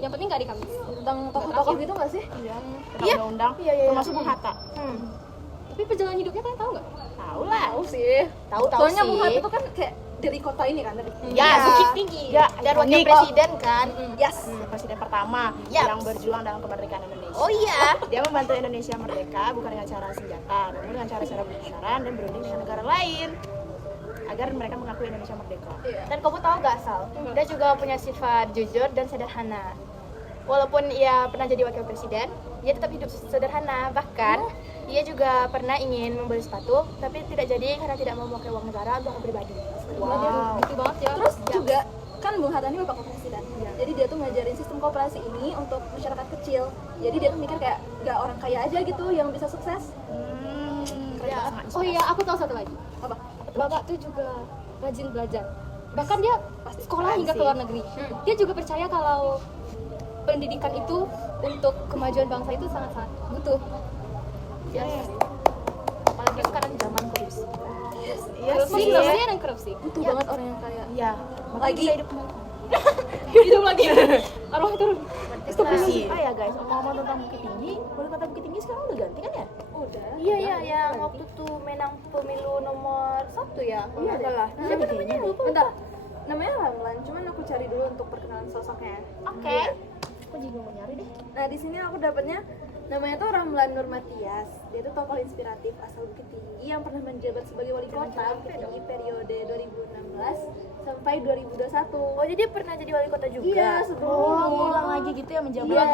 Yang penting nggak di kampus. Tentang tokoh-tokoh gitu nggak sih? Iya. Iya. Undang-undang. Iya. Termasuk Bung Hatta. Tapi perjalanan hidupnya kalian tahu nggak? Tahu lah. Tahu sih. Tahu Soalnya sih. Bung Hatta itu kan kayak dari kota ini kan, dari Ya, Bukit Tinggi. Ya, Dan wakil ikonik. presiden kan. Yes. Presiden pertama Yap. yang berjuang dalam kemerdekaan Indonesia. Oh iya. Dia membantu Indonesia merdeka bukan dengan cara senjata, namun dengan cara besar-besaran dan berunding dengan negara lain agar mereka mengakui Indonesia merdeka. Dan kamu tahu gak, Sal? Dia juga punya sifat jujur dan sederhana. Walaupun ia pernah jadi wakil presiden, ia tetap hidup sederhana. Bahkan ia juga pernah ingin membeli sepatu, tapi tidak jadi karena tidak mau memakai uang negara untuk pribadi. Wow. Gitu banget ya. Terus juga kan Bung Hatta ini bapak presiden. Jadi dia tuh ngajarin sistem koperasi ini untuk masyarakat kecil. Jadi dia tuh mikir kayak gak orang kaya aja gitu yang bisa sukses. Keren Ya. banget. Oh iya, aku tahu satu lagi. Apa? Bapak tuh juga rajin belajar. Bahkan dia sekolah hingga ke luar negeri. Dia juga percaya kalau pendidikan itu untuk kemajuan bangsa itu sangat-sangat butuh. Yes. Apalagi sekarang zaman korupsi. Iya sih. Korupsi dan korupsi. Butuh banget orang yang kaya. Iya. Lagi. Bisa hidup kembali. Hidup lagi. Arwah turun. Astagfirullahaladzim. Ah ya guys, ngomong tentang Bukit Tinggi, wali kota Bukit Tinggi sekarang udah ganti kan ya? Udah. Iya, yang waktu tuh menang pemilu nomor 1 ya, kalau nggak salah. Siapa namanya? Lupa. Bentar. Namanya Ramlan, cuman aku cari dulu untuk perkenalan sosoknya. Oke. Aku juga mau nyari deh. Nah, di sini aku dapatnya namanya tuh Ramlan Nurmatias. Dia tuh tokoh inspiratif asal Bukit Tinggi yang pernah menjabat sebagai wali kota Bukit Tinggi periode 2016 sampai 2021. Oh, jadi dia pernah jadi wali kota juga? Iya, Oh, sebelumnya. ngulang lagi gitu ya menjabat. Iya,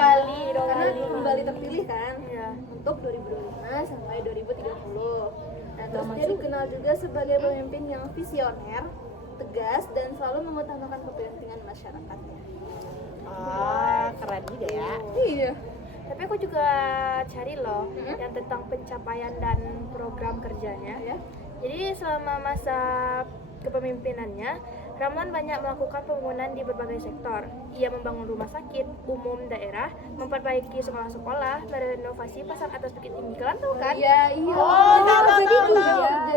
dua karena kali. kembali terpilih kan. Iya. Untuk 2025 sampai 2030. Nah, terus dia dikenal juga sebagai pemimpin yang visioner, tegas dan selalu mengutamakan kepentingan masyarakatnya. Ah, keren juga ya. Iya. Tapi aku juga cari loh yang tentang pencapaian dan program kerjanya ya. Jadi selama masa kepemimpinannya, Ramlan banyak melakukan pembangunan di berbagai sektor. Ia membangun rumah sakit umum daerah, memperbaiki sekolah-sekolah, merenovasi pasar atas Bukit Tinggi. Kalian tahu kan? Iya. Oh, tahu.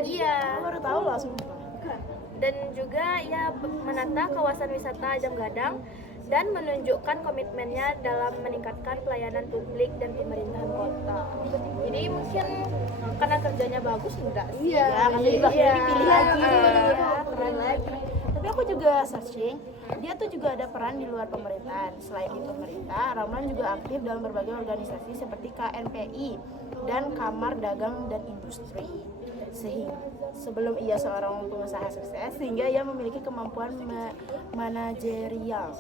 Iya. Aku baru tahu loh sumpah. Dan juga ia menata kawasan wisata Jam Gadang dan menunjukkan komitmennya dalam meningkatkan pelayanan publik dan pemerintahan kota. Jadi mungkin karena kerjanya bagus enggak sih? Iya, Ya, kan jadi bakal dipilih lagi. Iya, keren lagi. Tapi aku juga searching, dia tuh juga ada peran di luar pemerintahan. Selain di pemerintah, Ramlan juga aktif dalam berbagai organisasi seperti KNPI dan Kamar Dagang dan Industri. Sehingga sebelum ia seorang pengusaha sukses, sehingga ia memiliki kemampuan manajerial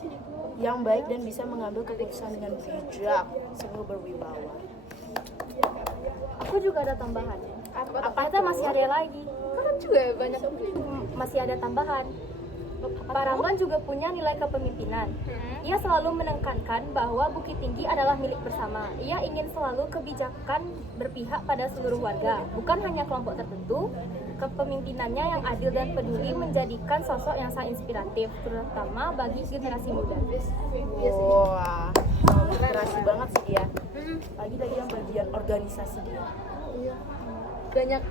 yang baik dan bisa mengambil keputusan dengan bijak, sungguh berwibawa. Aku juga ada tambahan. Apa Ternyata masih ada lagi. kan juga banyak Masih ada tambahan. Pak Ramlan juga punya nilai kepemimpinan. Ia selalu menekankan bahwa Bukit Tinggi adalah milik bersama. Ia ingin selalu kebijakan berpihak pada seluruh warga, bukan hanya kelompok tertentu. Kepemimpinannya yang adil dan peduli menjadikan sosok yang sangat inspiratif, terutama bagi generasi muda. Wah, inspirasi banget sih dia. Lagi-lagi yang bagian organisasi dia. banyak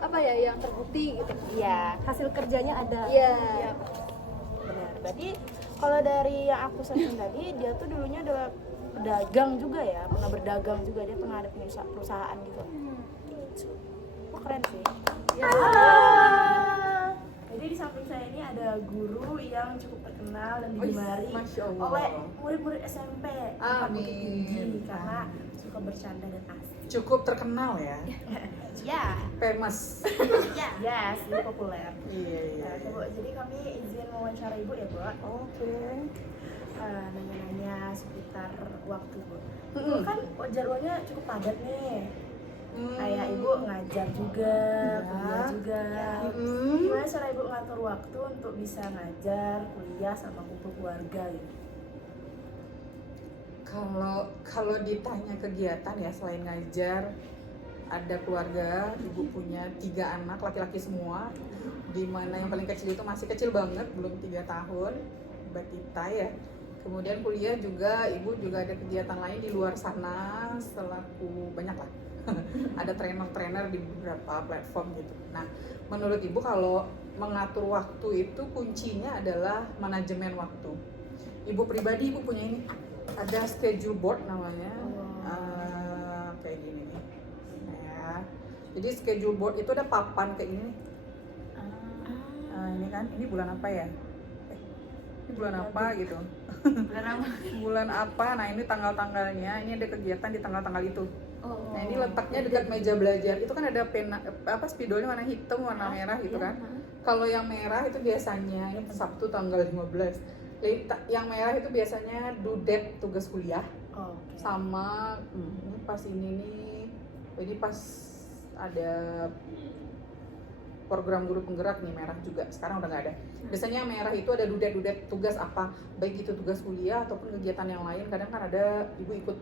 apa ya yang terbukti gitu. Iya, Hasil kerjanya ada. Iya. benar. Berarti kalau dari yang aku searching tadi, dia tuh dulunya adalah pedagang juga ya, pernah berdagang juga, dia pernah ada perusahaan gitu. Wah, keren sih. Ya. Jadi di samping saya ini ada guru yang cukup terkenal dan digemari oleh murid-murid SMP di Bukit Tinggi karena suka bercanda dan asik. Cukup terkenal ya, Ya, famous. yes, ini populer. Iya. Nah, Bu, jadi kami izin wawancara Ibu ya, Bu. Oke. Nanya-nanya seputar waktu, Bu. Ibu kan jadwalnya cukup padat nih. Kayak Ibu ngajar juga, kuliah juga. Gimana cara Ibu ngatur waktu untuk bisa ngajar, kuliah, sama kumpul keluarga gitu? Kalau ditanya kegiatan ya, selain ngajar, ada keluarga, ibu punya 3 anak laki-laki semua, dimana yang paling kecil itu masih kecil banget, belum 3 tahun, Batita ya. Kemudian kuliah juga, ibu juga ada kegiatan lain di luar sana, selaku banyak lah. Ada trainer-trainer di beberapa platform gitu. Nah, menurut ibu kalau mengatur waktu itu kuncinya adalah manajemen waktu. ibu pribadi ibu punya ini, ada schedule board namanya. Kayak gini nih ya. Jadi schedule board itu ada papan kayak ini. Ini kan, ini bulan apa ya? Ini bulan apa gitu? Bulan apa? Nah ini tanggal-tanggalnya. Ini ada kegiatan di tanggal-tanggal itu. Nah ini letaknya dekat meja belajar. Itu kan ada pena, spidolnya warna hitam, warna merah gitu kan. Kalau yang merah itu biasanya ini Sabtu tanggal 15. Yang merah itu biasanya due date tugas kuliah. Sama ini pas ini pas ada program guru penggerak nih, merah juga. Sekarang udah nggak ada. Biasanya yang merah itu ada due date tugas apa, baik itu tugas kuliah ataupun kegiatan yang lain. Kadang kan ada ibu ikut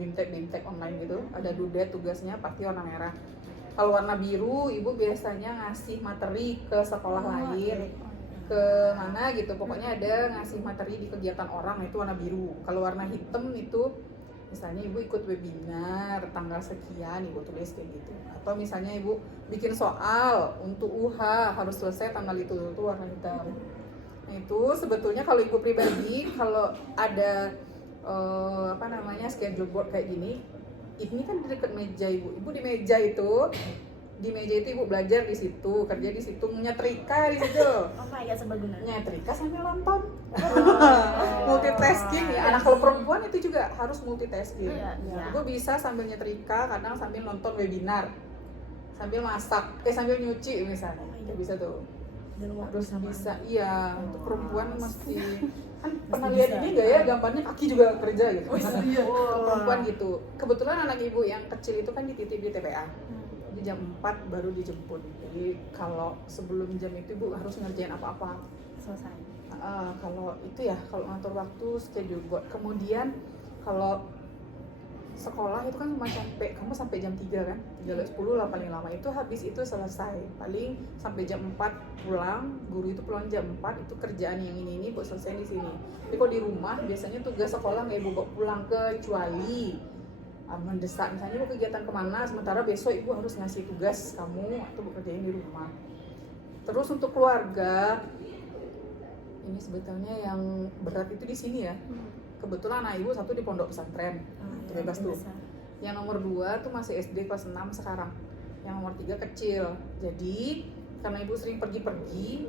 bimtek online gitu, ada due date tugasnya pasti warna merah. Kalau warna biru ibu biasanya ngasih materi ke sekolah lain, ke mana gitu, pokoknya ada ngasih materi di kegiatan orang, itu warna biru. Kalau warna hitam itu misalnya ibu ikut webinar tanggal sekian, ibu tulis kayak gitu. Atau misalnya ibu bikin soal untuk UH harus selesai tanggal itu warna hitam. Nah itu sebetulnya kalau ibu pribadi kalau ada schedule board kayak gini, ini kan di dekat meja ibu di meja itu, ibu belajar di situ, kerja di situ, nyetrika di situ. Ya sebagunan. Nyetrika sambil nonton. Multitasking ya. Anak kalau perempuan itu juga harus multitasking. Ibu bisa sambil nyetrika, kadang sambil nonton webinar, sambil masak, sambil nyuci misalnya. Bisa tuh. Harus bisa, iya. Untuk perempuan mesti kan pernah lihat ini nggak ya, gambarnya kaki juga kerja gitu. Perempuan gitu. Kebetulan anak ibu yang kecil itu kan dititip di TPA. Jadi jam 4 baru dijemput. Jadi kalau sebelum jam itu ibu harus ngerjain apa-apa. Selesai. Kalau itu ya, kalau ngatur waktu schedule board. Kemudian kalau sekolah itu kan cuma sampai jam 3 kan, 3:10 lah paling lama. Itu habis itu selesai, paling sampai jam 4 pulang. Guru itu pulang jam 4, itu kerjaan yang ini buat selesai di sini. Tapi kalau di rumah biasanya tugas sekolah nggak ibu bawa pulang, kecuali mendesak, misalnya ibu kegiatan kemana, sementara besok ibu harus ngasih tugas kamu atau bekerjain di rumah. Terus untuk keluarga, ini sebetulnya yang berat itu di sini ya. Kebetulan anak ibu satu di pondok pesantren, bebas tuh. Yang nomor 2 tuh masih SD kelas 6 sekarang. Yang nomor 3 kecil. Jadi karena ibu sering pergi-pergi,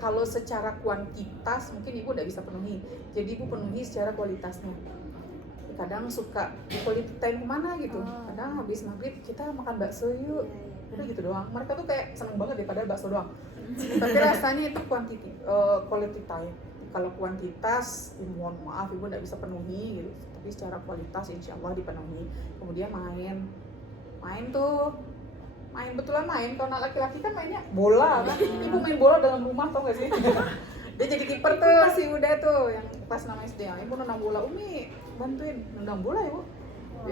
kalau secara kuantitas mungkin ibu udah bisa penuhi. Jadi ibu penuhi secara kualitasnya. Kadang suka quality time kemana gitu. Kadang habis maghrib kita makan bakso yuk. Udah gitu doang. Mereka tuh kayak seneng banget daripada bakso doang. Tapi rasanya itu quality time. Kalau kuantitas, mohon maaf ibu nggak bisa penuhi gitu. Tapi secara kualitas insya Allah dipenuhi. Kemudian main betulan main. Kalau anak laki-laki kan mainnya bola kan. Ibu main bola dalam rumah, tau nggak sih? Dia jadi kiper tuh si Uda tuh yang pas nama SD. Ibu nendang bola, Umi bantuin nendang bola ya bu.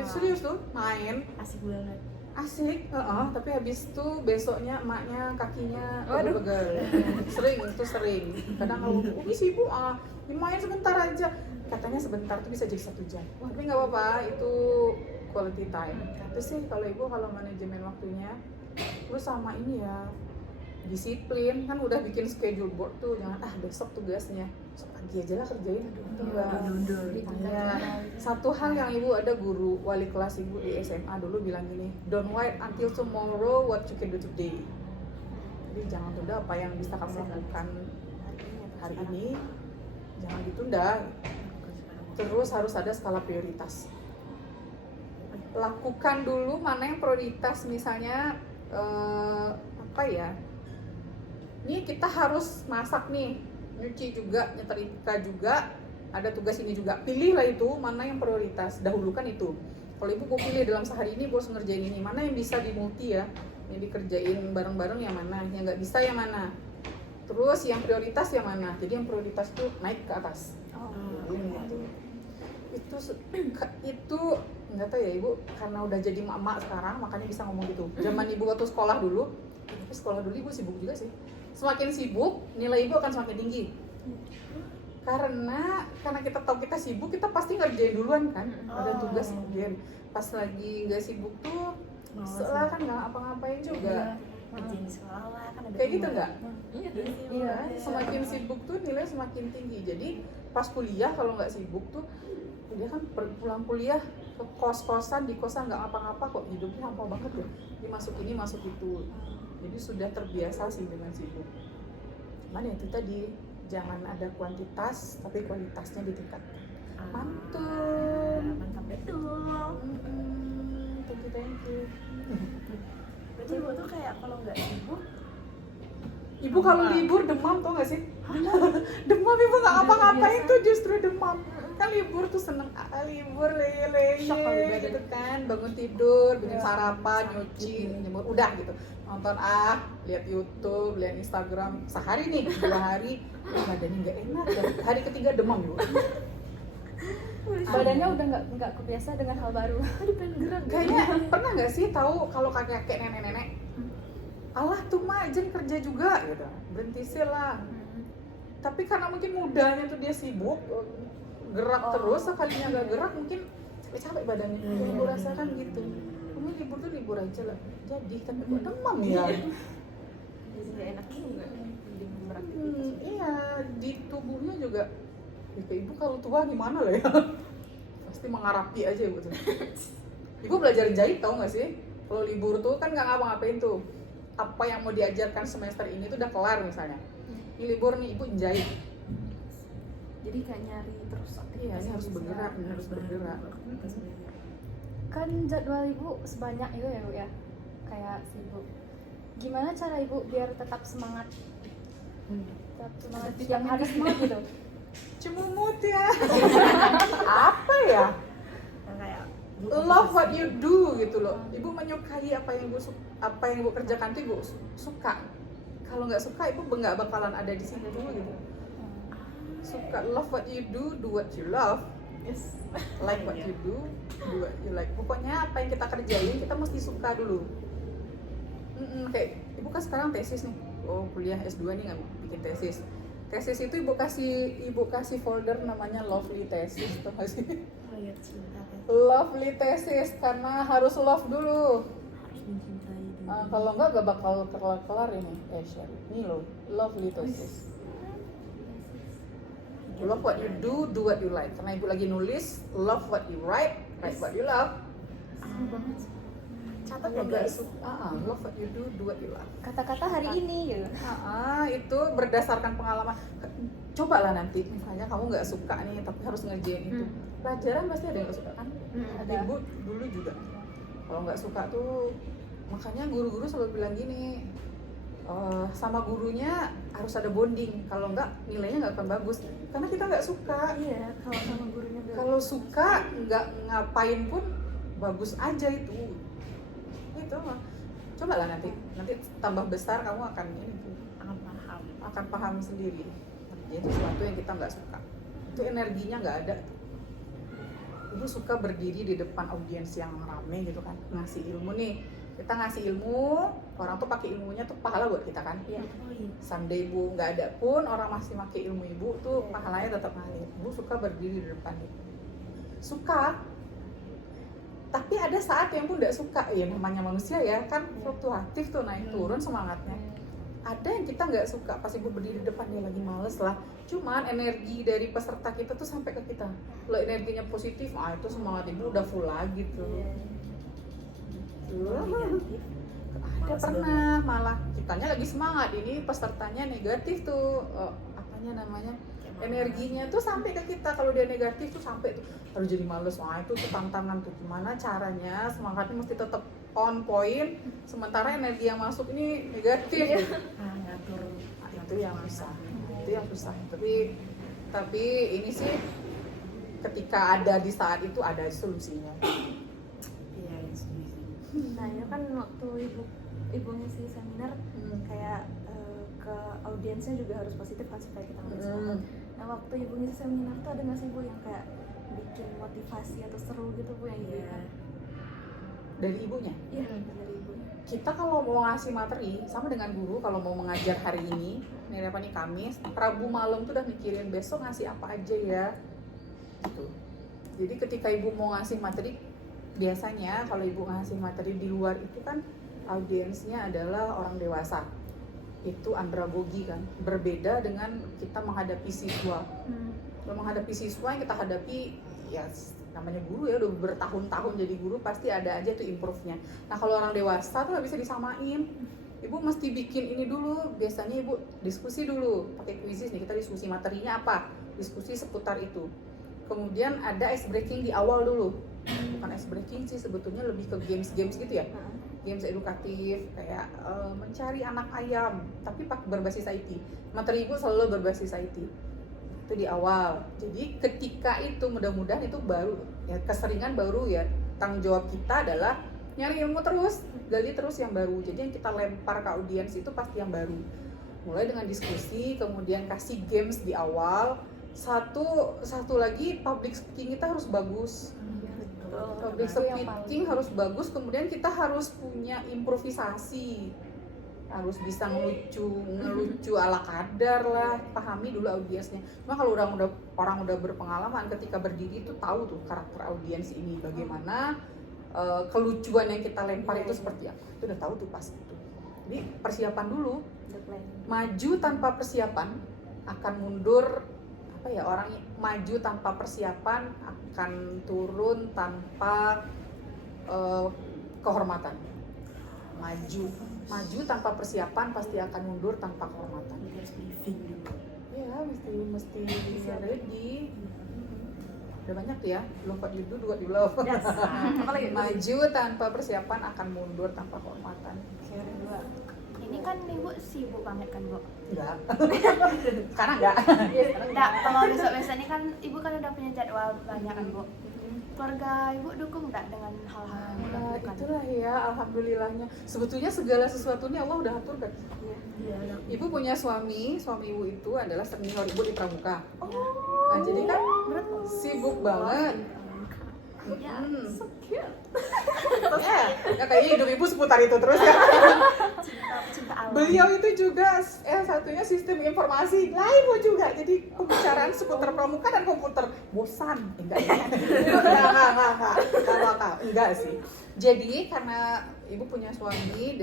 Serius tuh main. Asik banget. Asik, tapi habis itu besoknya emaknya kakinya pegel-pegel. Sering. Kadang kalau Umi sibuk, main sebentar aja. Katanya sebentar tuh bisa jadi 1 jam. Wah, tapi nggak apa-apa, itu quality time. Terus sih kalau ibu kalau manajemen waktunya, terus sama ini ya, disiplin. Kan udah bikin schedule board tuh, jangan besok tugasnya pagi aja lah kerjain. Satu hal yang ibu, ada guru wali kelas ibu di SMA dulu bilang gini, don't wait until tomorrow what you can do today. Jadi jangan tunda apa yang bisa kamu lakukan hari ini, jangan ditunda. Terus harus ada skala prioritas. Lakukan dulu mana yang prioritas, misalnya ini kita harus masak nih, nyuci juga, nyetrika juga, ada tugas ini juga. Pilihlah itu mana yang prioritas, dahulukan itu. Kalau ibu mau pilih dalam sehari ini bos ngerjain ini, mana yang bisa dimulti ya, yang dikerjain bareng-bareng yang mana, yang nggak bisa yang mana, terus yang prioritas yang mana. Jadi yang prioritas itu naik ke atas. Itu nggak tahu ya ibu, karena udah jadi mak-mak sekarang makanya bisa ngomong gitu. Zaman ibu waktu sekolah dulu ibu sibuk juga sih. Semakin sibuk, nilai ibu akan semakin tinggi. Karena kita tahu kita sibuk, kita pasti ngerjain duluan kan. Ada tugas kemudian pas lagi nggak sibuk tuh seolah kan nggak apa-ngapain juga. kerjaan di sekolah lah kan ada Kayak gitu teman. nggak? Iya. Semakin sibuk tuh nilai semakin tinggi. Jadi pas kuliah kalau nggak sibuk tuh dia kan pulang kuliah ke kos-kosan, di kosan nggak apa-apa kok, hidupnya hampa banget ya, dimasuk ini masuk itu. Jadi sudah terbiasa sih dengan sibuk. Cuman ya itu tadi, jangan ada kuantitas tapi kualitasnya ditingkatkan. Mantul. Mantap betul. Thank you. Berarti ibu tuh kayak kalau nggak sibuk Ibu kalau libur demam tau gak sih? Demam ibu nggak ngapa-ngapain tuh justru demam. Kan libur tuh seneng, libur leye gitu kan, bangun tidur, bikin sarapan, nyuci, nyemur, udah gitu. Nonton lihat YouTube, lihat Instagram, sehari nih, 2 hari, badannya nggak enak, dan hari ketiga demam ibu. Badannya udah nggak kebiasa dengan hal baru. Aduh pengen gerak. Kayaknya pernah nggak sih tahu kalau kakek nenek-nenek, Allah tuh mah Jen kerja juga gitu, berhenti sih lah. Tapi karena mungkin mudanya tuh dia sibuk, gerak terus, sekalinya nggak gerak mungkin capek badannya. Ibu rasakan gitu. Kamu libur tuh libur aja lah. Jadi tapi kok demam ya? Jadi nggak enak juga. Iya, di tubuhnya juga. Ya, ibu kalau tua gimana lah ya? Pasti mengarapi aja ibu tuh. Ibu belajar jahit tau nggak sih? Kalau libur tuh kan nggak ngapa-ngapain tuh. Apa yang mau diajarkan semester ini tuh udah kelar misalnya. Ini libur nih ibu jahit. Jadi kayak nyari terus aktivitas. Iya, ini harus bergerak, ini harus bergerak. Kan jadwal ibu sebanyak itu ya bu ya, kayak sibuk. Gimana cara ibu biar tetap semangat? Tetap semangat tiap hari semangat gitu. Cemumut ya. Apa ya? kayak Love what you do gitu loh. Ibu menyukai apa yang ibu kerjakan tuh ibu suka. Kalau nggak suka ibu nggak bakalan ada di sini dulu gitu. Suka, love what you do what you love. yes. Like what you do what you like. Pokoknya apa yang kita kerjain kita mesti suka dulu. Kayak ibu kan sekarang tesis nih. Oh kuliah S2 nih nggak bikin tesis. Tesis itu ibu kasih folder namanya lovely tesis tuh nggak sih? Proyek cinta kan Lovely tesis karena harus love dulu. harus mencintai diri. Kalau enggak gak bakal kelar ini. Share. Ini loh, lovely tesis. Love what you do what you like. Karena ibu lagi nulis, love what you write what you love. Catat Kalau ya nggak guys. love what you do what you love. Kata-kata hari ini gitu. Itu berdasarkan pengalaman. Cobalah nanti, misalnya kamu nggak suka nih, tapi harus ngerjain itu. Pelajaran pasti ada yang nggak suka kan? Ada ibu dulu juga. Kalau nggak suka tuh, makanya guru-guru selalu bilang gini, sama gurunya harus ada bonding. Kalau nggak nilainya nggak akan bagus. Karena kita nggak suka. Iya, kalau sama gurunya Kalau suka nggak ngapain pun bagus aja itu. Itu mah. Cobalah nanti tambah besar kamu akan akan paham sendiri. Jadi sesuatu yang kita nggak suka, itu energinya nggak ada. Ibu suka berdiri di depan audiens yang rame gitu kan, ngasih ilmu nih. Kita ngasih ilmu, orang tuh pakai ilmunya tuh pahala buat kita kan. Iya. Someday ibu nggak ada pun orang masih pakai ilmu ibu tuh pahalanya tetap ngalir. Ibu suka berdiri di depan itu. Suka. Tapi ada saat yang pun nggak suka, ya namanya manusia ya kan fluktuatif tuh naik turun semangatnya. Ada yang kita nggak suka pas ibu berdiri di depan dia lagi males lah. Cuman energi dari peserta kita tuh sampai ke kita. Kalau energinya positif, itu semangat ibu udah full lagi tuh. Ada pernah malah kitanya lagi semangat, ini pesertanya negatif tuh, energinya tuh sampai ke kita. Kalau dia negatif tuh sampai tuh harus jadi males. Itu tuh tantangan tuh, gimana caranya semangatnya mesti tetap on point sementara energi yang masuk ini negatif gitu. Ngatur. Itu yang susah. Tapi ini sih ketika ada di saat itu ada solusinya. Iya, Nah itu kan waktu ibu ngisi seminar kayak ke audiensnya juga harus positif kan supaya kita nggak semangat. Nah waktu ibu ngisi seminar tuh ada nggak sih bu yang kayak bikin motivasi atau seru gitu bu yang diberikan? Dari ibunya. Iya dari ibunya. Kita kalau mau ngasih materi sama dengan guru, kalau mau mengajar hari ini apa nih Kamis, Rabu malam tuh udah mikirin besok ngasih apa aja ya gitu. Jadi ketika ibu mau ngasih materi, biasanya kalau ibu ngasih materi di luar itu kan audiensnya adalah orang dewasa. Itu andragogi kan, berbeda dengan kita menghadapi siswa. Kalau menghadapi siswa yang kita hadapi, ya namanya guru ya, udah bertahun-tahun jadi guru, pasti ada aja tuh improve-nya. Nah kalau orang dewasa tuh nggak bisa disamain. Ibu mesti bikin ini dulu, biasanya ibu diskusi dulu, pakai quizzes nih, kita diskusi materinya apa, diskusi seputar itu. Kemudian ada ice breaking di awal dulu, bukan ice breaking sih, sebetulnya lebih ke games-games gitu ya, games edukatif, kayak mencari anak ayam, tapi berbasis IT. Materi ibu selalu berbasis IT, itu di awal. Jadi ketika itu mudah-mudahan itu baru, ya keseringan baru ya, tanggung jawab kita adalah nyari ilmu terus, gali terus yang baru. Jadi yang kita lempar ke audiens itu pasti yang baru. Mulai dengan diskusi, kemudian kasih games di awal. Satu lagi, public speaking kita harus bagus. Public speaking harus bagus, kemudian kita harus punya improvisasi. Harus bisa ngelucu ala kadar lah, pahami dulu audiensnya. Cuma kalau orang udah berpengalaman, ketika berdiri itu tahu tuh karakter audiens ini bagaimana, kelucuan yang kita lempar itu seperti apa, itu udah tahu tuh pas itu. Jadi persiapan dulu. Maju tanpa persiapan akan mundur, apa ya, orang maju tanpa persiapan akan turun tanpa kehormatan. Maju tanpa persiapan pasti akan mundur tanpa kehormatan. Ya, mesti ready. Udah banyak tuh ya, belum what you do, do what you love. Yes. Maju tanpa persiapan akan mundur tanpa kehormatan. Ini kan ibu sibuk banget kan bu? Enggak. Karena enggak. Enggak, kalau besok-besok ini kan ibu kan udah punya jadwal banyak kan bu? Keluarga ibu dukung enggak dengan hal-hal yang ibu lakukan? Itulah ya, alhamdulillahnya. Sebetulnya segala sesuatunya Allah udah atur kan. Ibu punya suami ibu itu adalah senior ibu di Pramuka. Nah, jadi kan sibuk banget. Ya, so cute. Ya kayaknya hidup ibu seputar itu terus ya. Cinta alam. Beliau itu juga satunya sistem informasi, lah ibu juga. Jadi pembicaraan seputar pramuka dan komputer. Bosan? Enggak. Enggak sih. Jadi karena ibu punya suami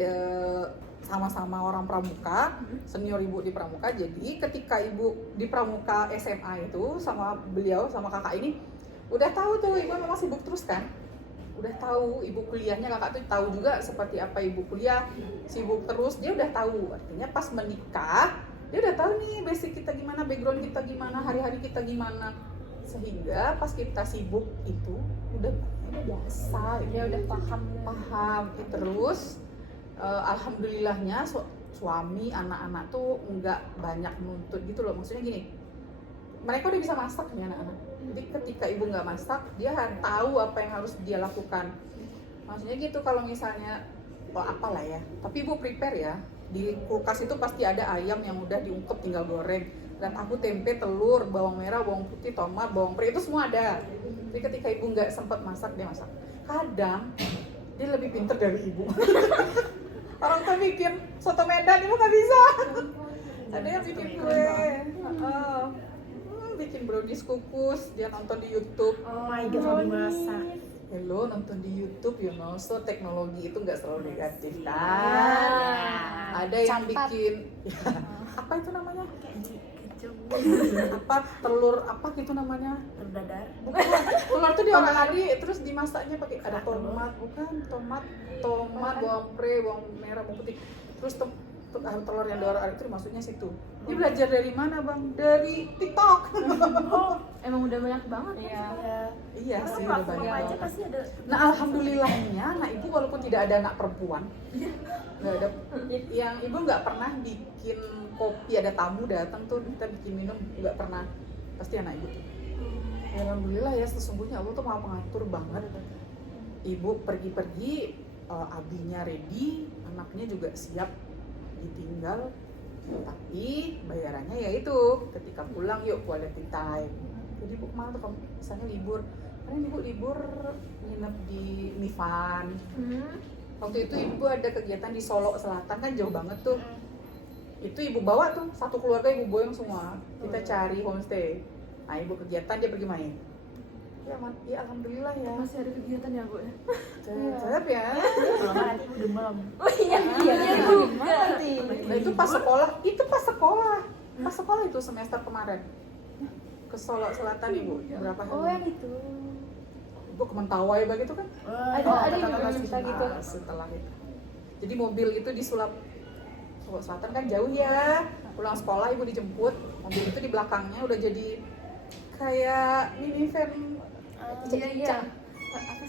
sama-sama orang pramuka, senior ibu di pramuka. Jadi ketika ibu di pramuka SMA itu sama beliau sama kakak ini udah tahu tuh ibu memang sibuk terus kan. Udah tahu ibu kuliahnya, kakak tuh tahu juga seperti apa ibu kuliah, sibuk terus, dia udah tahu. Artinya pas menikah dia udah tahu nih basic kita gimana, background kita gimana, hari-hari kita gimana, sehingga pas kita sibuk itu udah biasa, dia udah paham. Terus alhamdulillahnya suami anak-anak tuh nggak banyak nuntut gitu loh. Maksudnya gini, mereka udah bisa masak nih anak-anak. Jadi ketika ibu nggak masak, dia tahu apa yang harus dia lakukan. Maksudnya gitu, kalau misalnya apalah ya, tapi ibu prepare ya. Di kulkas itu pasti ada ayam yang udah diungkep tinggal goreng, dan tahu, tempe, telur, bawang merah, bawang putih, tomat, bawang peri, itu semua ada. Jadi ketika ibu nggak sempat masak, dia masak. Kadang dia lebih pintar dari ibu. Orang tuh bikin soto Medan, ibu nggak bisa. Ada yang bikin kue, bikin brownies kukus, dia nonton di YouTube. Oh my god, masak. Hello, nonton di YouTube, you know, so teknologi itu nggak selalu negatif kan? Ada yang bikin, apa itu namanya? Apa telur apa gitu namanya? Telur dadar. Bukan, telur tuh diolah-adik terus dimasaknya pakai ada tomat, tomat, bawang pre, bawang merah, bawang putih, terus telur yang diolah-adik itu maksudnya situ. Ini belajar dari mana bang? Dari TikTok. Emang udah banyak banget Iya. Iya sih, udah banyak aja banget. pasti ada. Nah alhamdulillahnya, nah ibu walaupun tidak ada anak perempuan, nggak ada, yang ibu nggak pernah bikin kopi, ada tamu datang tuh kita bikin minum, nggak pernah, pasti anak ibu tuh. Ya, alhamdulillah ya, sesungguhnya Allah tuh maha pengatur banget. Ibu pergi-pergi, abinya ready, anaknya juga siap ditinggal, tapi bayarannya ya itu ketika pulang yuk quality time. Jadi ibu kemana tuh, misalnya libur, karena ibu libur nginep di Nivan. Waktu itu ibu ada kegiatan di Solo Selatan, kan jauh banget tuh. Itu ibu bawa tuh, satu keluarga ibu boyong semua. Kita cari homestay. Nah ibu kegiatan, dia pergi main. Ya alhamdulillah ya. Masih ada kegiatan ya, Bu ya? Tetap ya. Kalau nggak nanti udah demam. Nah, itu pas sekolah. Pas sekolah itu semester kemarin. Ke Solo Selatan Ibu. Berapa hari? Oh yang itu. Ibu ke Mentawai begitu kan? Ada yang Katakanlah cerita gitu. setelah itu. Jadi mobil itu disulap Solo Selatan kan jauh ya. Pulang sekolah ibu dijemput, mobil itu di belakangnya udah jadi kayak minivan. Iya.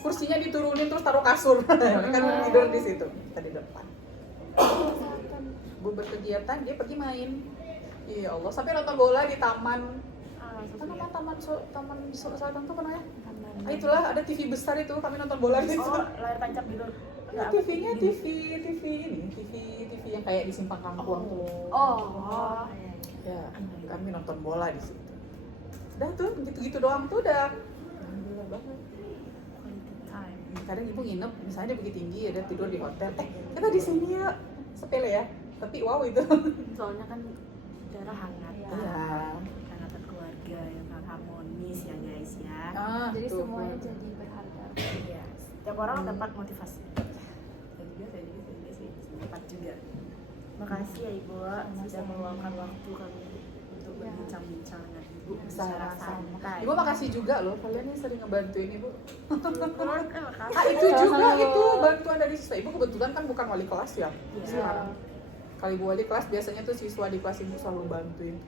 Kursinya diturunin terus taruh kasur. Kan tidur di situ, tadi depan. Bu berkegiatan, dia pergi main. Ya Allah, sampai nonton bola di taman. Apa nama taman di Solo Selatan tuh apa namanya? Nah, itulah ada TV besar itu, kami nonton bola di situ. Oh, layar tancap gitu. Ya, TV-nya TV yang kayak di Simpang Kangkung tuh. Oh. Ya, kami nonton bola di situ. Udah tuh, gitu-gitu doang tuh udah. Alhamdulillah banget. Kadang ibu nginep, misalnya di Bukit Tinggi, ada tidur di hotel. Kita di sini ya, sepele ya. Tapi wow itu. Soalnya kan daerah hangat. Iya. Kehangatan keluarga yang harmonis ya guys ya. Jadi Tuh. semuanya jadi berharga. Iya. Setiap orang dapat motivasi. Saya juga sih dapat juga. Makasih ya Ibu sudah meluangkan waktu kami untuk berbincang-bincang dengan Ibu secara santai. Ibu makasih juga loh, kalian yang sering ngebantuin Ibu. Makasih. Itu juga itu bantuan dari siswa. Ibu kebetulan kan bukan wali kelas ya. Sekarang. Kalau Ibu wali kelas biasanya tuh siswa di kelas Ibu selalu bantuin.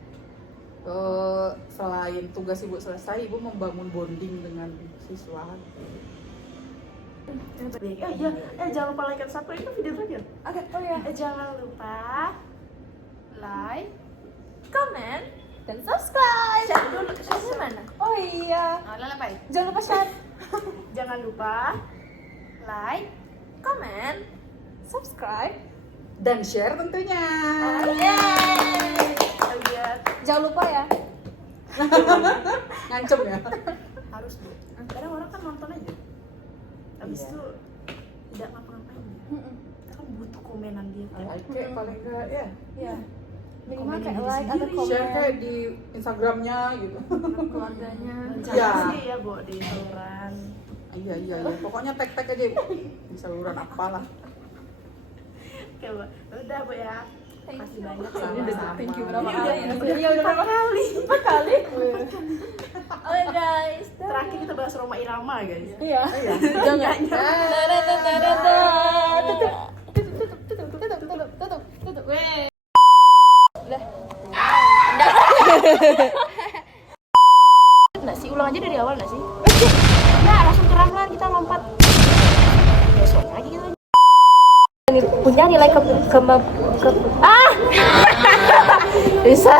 Selain tugas Ibu selesai, Ibu membangun bonding dengan siswa. Jangan lupa like dan subscribe itu video terakhir. Oke, oh ya. Jangan lupa Like Comment. dan subscribe. Share dulu. Share mana? Oh iya. Apa? Jangan lupa share. Jangan lupa Like, comment, Subscribe. Dan share tentunya. Jangan lupa ya. Ngancem ya. harus Bu. Kadang orang kan nonton aja. Habis Iya. itu tidak ngapa-ngapain. Kita kan butuh komenan dia kan. Like paling enggak ya. Ya. Minimal Komen kayak diri like atau sendiri. komen. Share kayak di Instagramnya gitu. Keluarganya. Iya. Sih ya Bu di saluran. Iya. Pokoknya tag aja Bu. Di saluran apalah. Oke Bu. Udah Bu ya. Makasih banyak Sama-sama. Thank you berapa kali ya? Iya udah berapa kali? Oke guys. Terakhir kita bahas Roma Irama guys. Iya. Iya. Jangan. Tutup. Weh. Nggak sih, ulang aja dari awal nggak sih? Nah, langsung ke rangkaian kita lompat. Besok lagi kita. Punya nilai bisa